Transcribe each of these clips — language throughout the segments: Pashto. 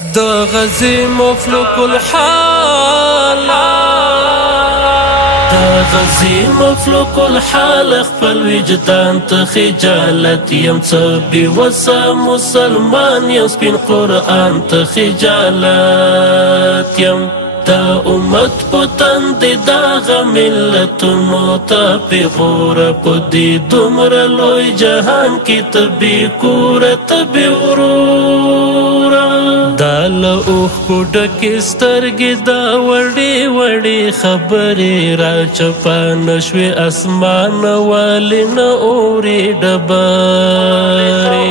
د غزي مفلوک الحال خپل وجدان ته خجالت یم څه بې وسه مسلمان یم سپین قرآن ته خجالت یم دا امت په تندې دغه ملتونو ته پېغوره په دې دومره لوی جهان کې ته بې کوره ته بې وروره دا له اوښکو ډکې سترګې دا وړې وړې خبرې راچپانه شوې اسمانه ولې نه اورې ډبرې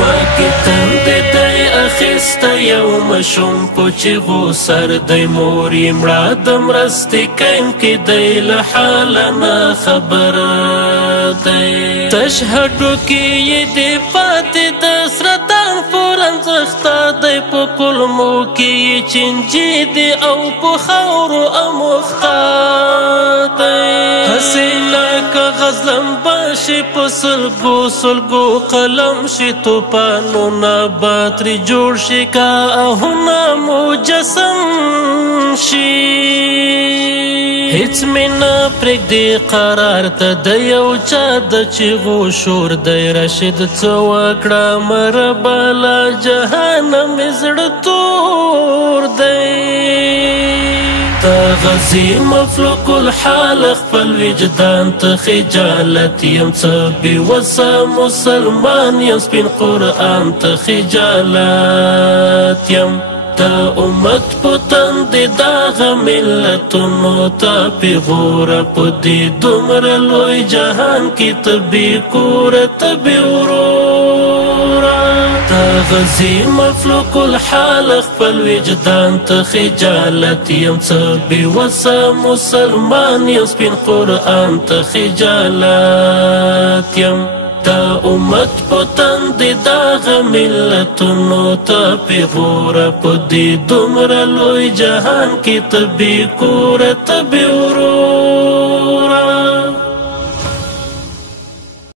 واکې تندې دی اخیسته یو ماشوم په چیغو سر دی مور یې مړه د مرستې کیم کې دی له حاله نه خبر دی تش هډوکې یې دی پاتې د سرطان پورنځخته دی په کلمو کې یې چینجي دی او په خاورو اموخته دی هسې لکه غزلمبه شي په سلګو سلګو قلم شي توپانونه به ترې جوړ شي که آهونه مجسم شي هیڅ مې نه پرېږدي قرار ته د یو چا د چیغو شور دی راشد څه وکړه مربه له جهانه مې زړه تور دی د غزي مفلوک الحال خپل وجدان ته خجالت یم څه بې وسه مسلمان یم سپین قرآن ته خجالت یم د امت په تندې دغه ملتونو ته پېغوره په دې دومره لوی جهان کې ته بې کوره ته بې وروره د غزي مفلوک الحال خپل وجدان ته خجالت یم څه بې وسه مسلمان یم سپین قرآن ته خجالت یم دا امت په تندې دغه ملتونو ته پېغوره په دې دومره لوی جهان کې ته بې کوره ته بې وروره